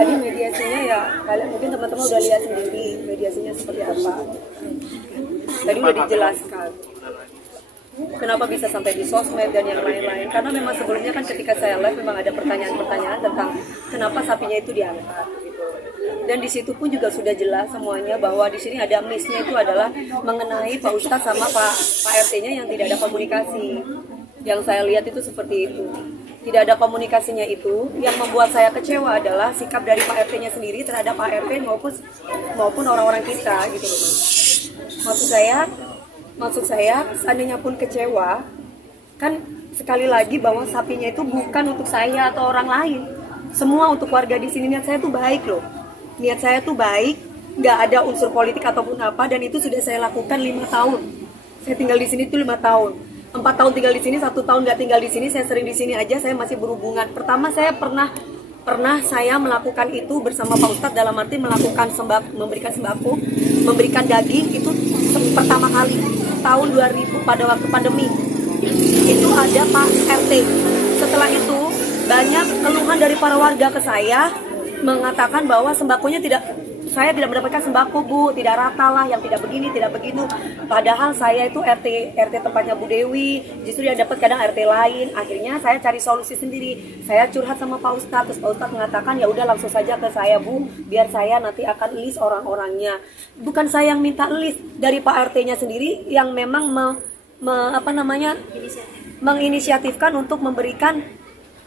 tadi mediasinya ya kalian mungkin teman-teman udah lihat sendiri mediasinya seperti apa. Tadi udah dijelaskan kenapa bisa sampai di sosmed dan yang lain-lain, karena memang sebelumnya kan ketika saya live memang ada pertanyaan-pertanyaan tentang kenapa sapinya itu diangkat gitu. Dan di situ pun juga sudah jelas semuanya bahwa di sini ada miss-nya itu adalah mengenai Pak Ustadz sama Pak RT-nya yang tidak ada komunikasi. Yang saya lihat itu seperti itu. Tidak ada komunikasinya itu. Yang membuat saya kecewa adalah sikap dari Pak RT-nya sendiri terhadap Pak RT maupun orang-orang kita gitu loh, Mas. Maksud saya seandainya pun kecewa, kan sekali lagi bahwa sapinya itu bukan untuk saya atau orang lain. Semua untuk warga di sini. Niat saya tuh baik loh. Niat saya tuh baik, nggak ada unsur politik ataupun apa, dan itu sudah saya lakukan 5 tahun. Saya tinggal di sini tuh 5 tahun. 4 tahun tinggal di sini, 1 tahun nggak tinggal di sini, saya sering di sini aja, saya masih berhubungan. Pertama saya pernah saya melakukan itu bersama Pak Ustadz dalam arti melakukan memberikan sembako, memberikan daging itu pertama kali tahun 2000 pada waktu pandemi. Itu ada Pak RT. Setelah itu banyak keluhan dari para warga ke saya mengatakan bahwa sembakonya saya tidak mendapatkan sembako, Bu, tidak rata lah, yang tidak begini, tidak begitu. Padahal saya itu RT tempatnya Bu Dewi, justru yang dapat kadang RT lain. Akhirnya saya cari solusi sendiri. Saya curhat sama Pak Ustadz, terus Pak Ustadz mengatakan ya udah langsung saja ke saya, Bu, biar saya nanti akan list orang-orangnya. Bukan saya yang minta list, dari Pak RT-nya sendiri yang memang menginisiatifkan untuk memberikan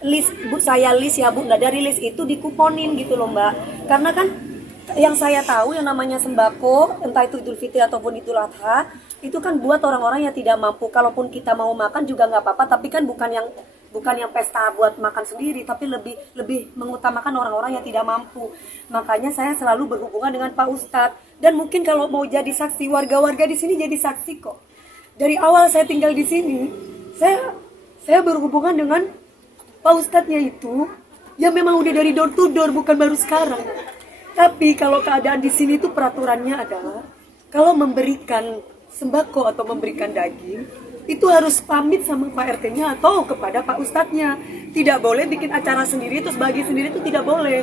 list. Bu, saya list ya Bu, dari list itu dikuponin gitu loh Mbak. Karena kan yang saya tahu yang namanya sembako, entah itu Idul Fitri ataupun Idul Adha, itu kan buat orang-orang yang tidak mampu. Kalaupun kita mau makan juga nggak apa-apa, tapi kan bukan yang pesta buat makan sendiri, tapi lebih mengutamakan orang-orang yang tidak mampu. Makanya saya selalu berhubungan dengan Pak Ustadz. Dan mungkin kalau mau jadi saksi, warga-warga di sini jadi saksi kok. Dari awal saya tinggal di sini, saya berhubungan dengan Pak Ustadznya itu, ya memang udah dari door to door, bukan baru sekarang. Tapi kalau keadaan di sini tuh peraturannya adalah kalau memberikan sembako atau memberikan daging itu harus pamit sama Pak RT-nya atau kepada Pak Ustadznya. Tidak boleh bikin acara sendiri terus bagi sendiri, itu tidak boleh.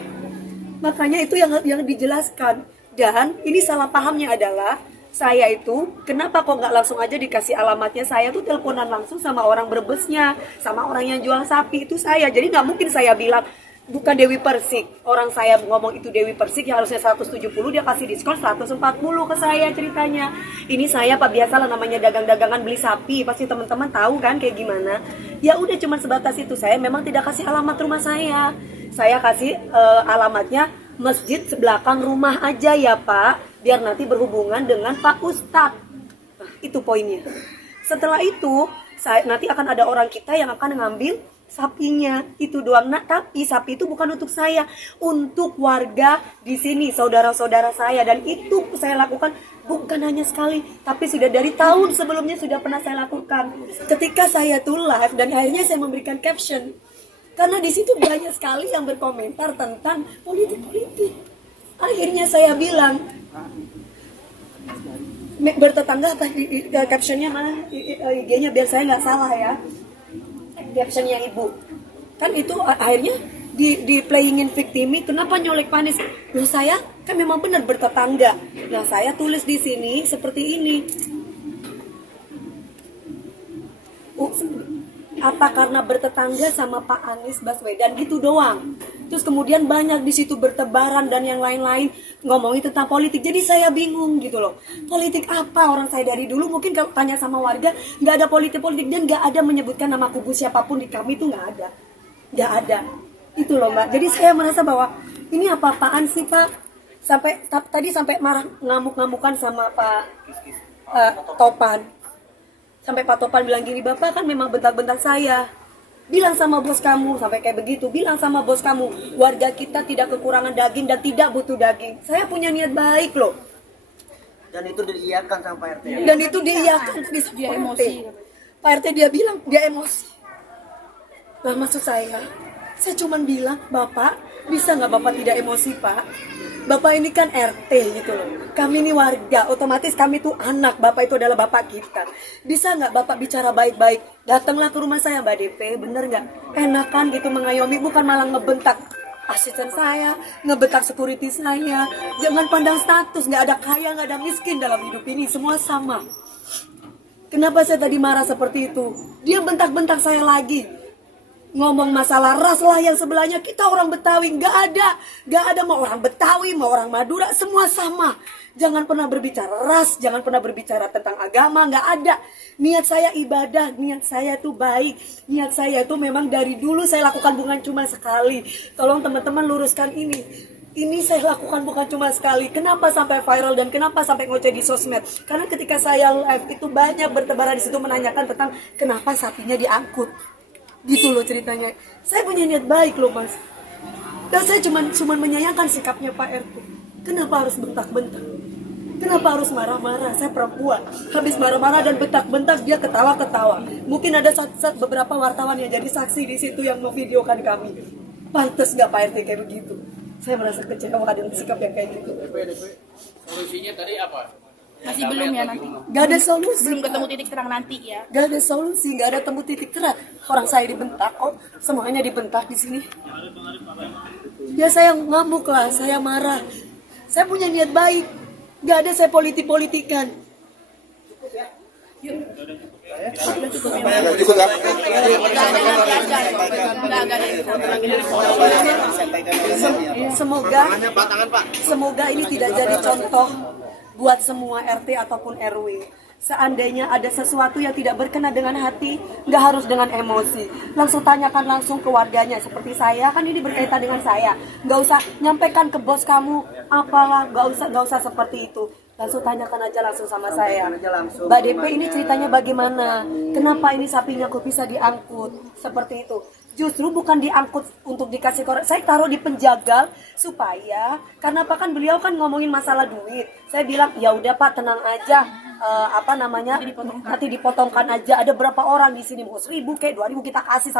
Makanya itu yang dijelaskan. Dan ini salah pahamnya adalah saya itu kenapa kok nggak langsung aja dikasih alamatnya. Saya tuh teleponan langsung sama orang Brebesnya, sama orang yang jual sapi itu saya. Jadi nggak mungkin saya bilang bukan Dewi Persik. Orang saya ngomong itu Dewi Persik yang harusnya 170, dia kasih diskon 140 ke saya ceritanya. Ini saya Pak, biasalah namanya dagang-dagangan beli sapi, pasti teman-teman tahu kan kayak gimana. Ya udah cuma sebatas itu. Saya memang tidak kasih alamat rumah saya. Saya kasih alamatnya masjid sebelakang rumah aja ya Pak, biar nanti berhubungan dengan Pak Ustadz. Nah, itu poinnya. Setelah itu nanti akan ada orang kita yang akan ngambil sapinya, itu doang. Nah, tapi sapi itu bukan untuk saya, untuk warga di sini, saudara-saudara saya. Dan itu saya lakukan bukan hanya sekali, tapi sudah dari tahun sebelumnya sudah pernah saya lakukan. Ketika saya tuh live dan akhirnya saya memberikan caption, karena di situ banyak sekali yang berkomentar tentang politik-politik. Akhirnya saya bilang, bertetangga apa captionnya mana, IG-nya biar saya nggak salah ya. Captionnya ibu kan itu akhirnya di playingin victimi, kenapa nyolek panis. Loh, saya kan memang benar bertetangga. Nah, saya tulis di sini seperti ini, apa karena bertetangga sama Pak Anies Baswedan gitu doang. Terus kemudian banyak di situ bertebaran dan yang lain-lain ngomongin tentang politik. Jadi saya bingung gitu loh. Politik apa? Orang saya dari dulu mungkin kalau tanya sama warga nggak ada politik-politik, dan nggak ada menyebutkan nama kubu siapapun di kami, itu nggak ada. Nggak ada. Itu loh Mbak. Jadi saya merasa bahwa ini apa-apaan sih Pak? Tadi sampai marah ngamuk-ngamukan sama Pak Topan. Sampai Pak Topan bilang gini, Bapak kan memang bentak-bentak saya. Bilang sama bos kamu, sampai kayak begitu. Bilang sama bos kamu, warga kita tidak kekurangan daging dan tidak butuh daging. Saya punya niat baik loh. Dan itu diiyakan sama Pak RT. Dan itu diiyakan tadi sama Dia Pak RT. emosi. Pak RT dia bilang dia emosi. Nah, maksud saya cuma bilang, Bapak bisa nggak Bapak tidak emosi Pak? Bapak ini kan RT gitu loh. Kami ini warga, otomatis kami tuh anak. Bapak itu adalah bapak kita. Bisa nggak Bapak bicara baik-baik? Datanglah ke rumah saya Mbak DP, bener nggak? Enakan gitu mengayomi, bukan malah ngebentak asisten saya, ngebetak security saya. Jangan pandang status, nggak ada kaya, nggak ada miskin dalam hidup ini, semua sama. Kenapa saya tadi marah seperti itu? Dia bentak-bentak saya lagi. Ngomong masalah ras lah yang sebelahnya, kita orang Betawi, nggak ada mau orang Betawi, mau orang Madura, semua sama. Jangan pernah berbicara ras, jangan pernah berbicara tentang agama, nggak ada. Niat saya ibadah, niat saya itu baik, niat saya itu memang dari dulu saya lakukan bukan cuma sekali. Tolong teman-teman luruskan ini. Ini saya lakukan bukan cuma sekali. Kenapa sampai viral dan kenapa sampai ngoceh di sosmed? Karena ketika saya live itu banyak bertebaran di situ menanyakan tentang kenapa sapinya diangkut. Gitu loh ceritanya. Saya punya niat baik loh mas. Dan saya cuma menyayangkan sikapnya Pak RT. Kenapa harus bentak-bentak? Kenapa harus marah-marah? Saya perempuan. Habis marah-marah dan bentak-bentak dia ketawa-ketawa. Mungkin ada beberapa wartawan yang jadi saksi di situ yang memvideokan kami. Pantes nggak Pak RT kayak begitu? Saya merasa kecewa dengan sikap yang kayak gitu. Solusinya tadi apa? Masih belum ya nanti. Gak ada solusi. Belum ketemu titik terang nanti ya. Gak ada solusi, gak ada temu titik terang. Orang saya dibentak kok, semuanya dibentak di sini. Ya saya ngamuk lah, saya marah. Saya punya niat baik. Gak ada saya politik-politikan. Semoga ini tidak jadi contoh buat semua RT ataupun RW. Seandainya ada sesuatu yang tidak berkenan dengan hati, nggak harus dengan emosi. Langsung tanyakan langsung ke warganya. Seperti saya, kan ini berkaitan dengan saya. Nggak usah nyampaikan ke bos kamu, apalah, nggak usah seperti itu. Langsung tanyakan aja langsung sama saya. Mbak DP ini ceritanya bagaimana? Kenapa ini sapinya kok bisa diangkut? Seperti itu. Justru bukan diangkut untuk dikasih korek. Saya taruh di penjagal supaya, karena apa kan beliau kan ngomongin masalah duit. Saya bilang ya udah Pak tenang aja. Nanti dipotongkan aja. Ada berapa orang di sini mau 1.000 kayak 2.000 kita kasih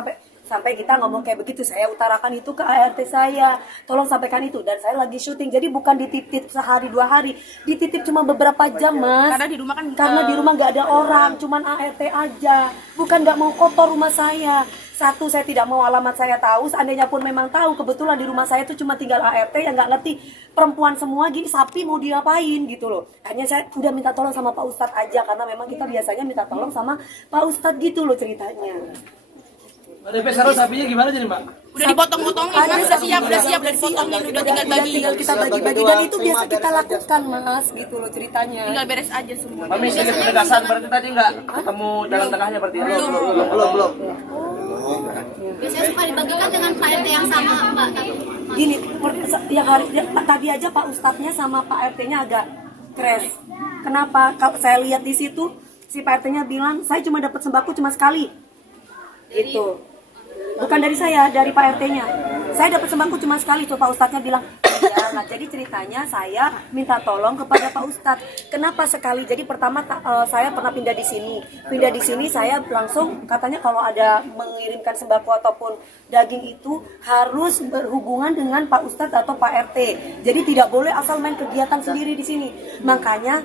sampai kita ngomong kayak begitu. Saya utarakan itu ke ART saya. Tolong sampaikan itu dan saya lagi syuting. Jadi bukan dititip sehari 2 hari. Dititip cuma beberapa jam, Mas. Karena di rumah kan nggak ada orang, cuman ART aja. Bukan nggak mau kotor rumah saya. Satu, saya tidak mau alamat saya tahu. Seandainya pun memang tahu, kebetulan di rumah saya itu cuma tinggal ART yang nggak ngerti. Perempuan semua gini, sapi mau diapain gitu loh. Akhirnya saya udah minta tolong sama Pak Ustadz aja. Karena memang kita biasanya minta tolong sama Pak Ustadz gitu loh ceritanya. Mbak DP, sekarang sapinya gimana jadi Mbak? udah dipotong-potongin, Mas. Udah siap, udah dipotongin, udah tinggal bagi. Tinggal kita bagi-bagi dan itu biasa kita lakukan, Mas, gitu loh ceritanya. Tinggal beres aja semua. Mami, ini penegasan berarti tadi nggak ketemu jalan tengahnya berarti ya? Belum. Biasanya suka dibagikan dengan Pak RT yang sama, Mbak. Gini, tadi aja Pak Ustadznya sama Pak RT-nya agak crash. Kenapa? Kalau saya lihat di situ, si Pak RT-nya bilang, saya cuma dapat sembako cuma sekali. Itu. Bukan dari saya, dari Pak RT-nya. Saya dapat sembako cuma sekali, tuh Pak Ustadznya bilang. Ya, nah, jadi ceritanya saya minta tolong kepada Pak Ustadz. Kenapa sekali? Jadi pertama saya pernah pindah di sini. Pindah di sini saya langsung katanya kalau ada mengirimkan sembako ataupun daging itu harus berhubungan dengan Pak Ustadz atau Pak RT. Jadi tidak boleh asal main kegiatan sendiri di sini. Makanya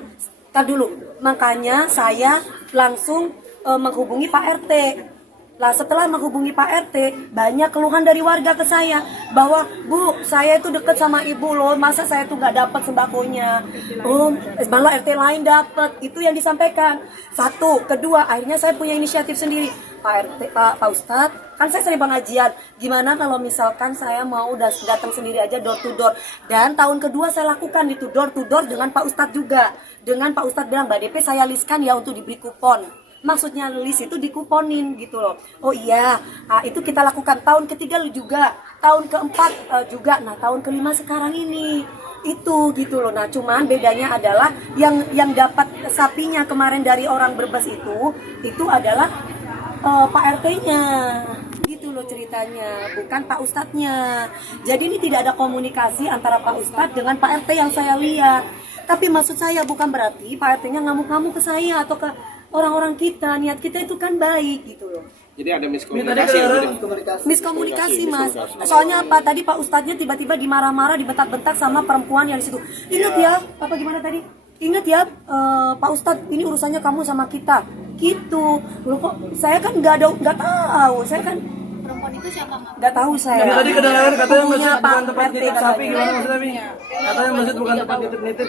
saya langsung menghubungi Pak RT. Lah setelah menghubungi Pak RT, banyak keluhan dari warga ke saya bahwa Bu, saya itu deket sama ibu loh, masa saya tuh nggak dapat sembakonya? Malah RT lain dapat. Itu yang disampaikan. Satu, kedua, akhirnya saya punya inisiatif sendiri. Pak Ustadz, kan saya sering pengajian. Gimana kalau misalkan saya mau datang sendiri aja door to door? Dan tahun kedua saya lakukan itu door to door dengan Pak Ustadz juga. Dengan Pak Ustadz bilang, Mbak DP saya listkan ya untuk diberi kupon. Maksudnya list itu dikuponin gitu loh. Oh iya, itu kita lakukan tahun ketiga juga, tahun keempat juga, nah tahun kelima sekarang ini itu gitu loh. Nah cuman bedanya adalah yang dapat sapinya kemarin dari orang Brebes itu adalah Pak RT-nya gitu loh ceritanya, bukan Pak Ustadznya. Jadi ini tidak ada komunikasi antara Pak Ustadz dengan Pak RT yang saya lihat. Tapi maksud saya bukan berarti Pak RT-nya ngamuk-ngamuk ke saya atau ke orang-orang kita. Niat kita itu kan baik gitu loh. Jadi ada miskomunikasi. Miskomunikasi, Mas. Soalnya apa? Tadi Pak Ustadznya tiba-tiba dimarah-marah, dibentak-bentak sama perempuan yang di situ. Ingat ya, apa gimana tadi? Ingat ya, Pak Ustadz, ini urusannya kamu sama kita. Gitu. Loh kok saya kan nggak tahu. Saya kan perempuan itu siapa, Mak? Nggak tahu saya. Mi, tadi kedengaran katanya Punya masjid Pak bukan tempat RT nitip sapi, katanya. gimana maksudnya Mi? Katanya masjid bukan tempat nitip-nitip.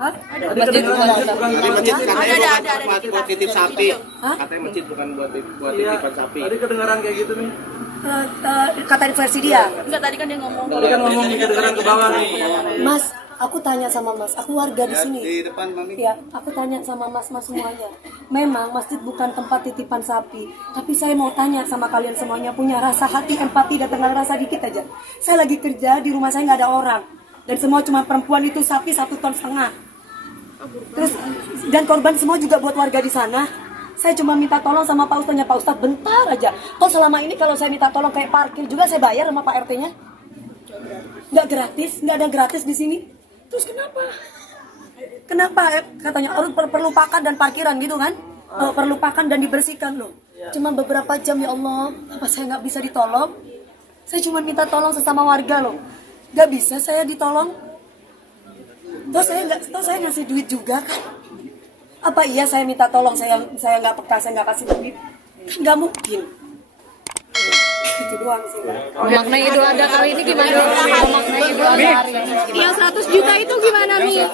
Hah? Tadi kedengaran masjid bukan Tadi tempat masjid nitip. katanya buat titip sapi. Hah? Katanya masjid bukan buat Iya, titipan sapi. tadi kedengaran kayak gitu Mi. Kata versi dia. Enggak, tadi kan dia ngomong. Tadi kan ngomong kedengaran ke bawah nih. Mas, aku tanya sama Mas, aku warga di sini. Di depan Mami. Ya, aku tanya sama mas-mas semuanya. Memang masjid bukan tempat titipan sapi, tapi saya mau tanya sama kalian semuanya, punya rasa hati, empati, dan tenang rasa dikit aja. Saya lagi kerja di rumah, saya nggak ada orang, dan semua cuma perempuan, itu sapi 1,5 ton. Terus dan korban semua juga buat warga di sana. Saya cuma minta tolong sama Pak Ustadznya, Pak Ustadz bentar aja. Kok selama ini kalau saya minta tolong kayak parkir juga saya bayar sama Pak RT-nya? Nggak gratis, nggak ada gratis di sini. Terus kenapa? Kenapa katanya harus perlu pakan dan parkiran gitu kan? Perlu pakan dan dibersihkan loh. Cuma beberapa jam, ya Allah, apa saya nggak bisa ditolong? Saya cuma minta tolong sesama warga loh. Nggak bisa saya ditolong? Terus saya ngasih duit juga kan? Apa iya saya minta tolong, saya nggak peka, saya nggak kasih duit? Kan nggak mungkin. Itu doang sih. Makna Idul Adha kali ini gimana? Makna Idul Adha hari ini. Yang 100 juta itu gimana, Mi?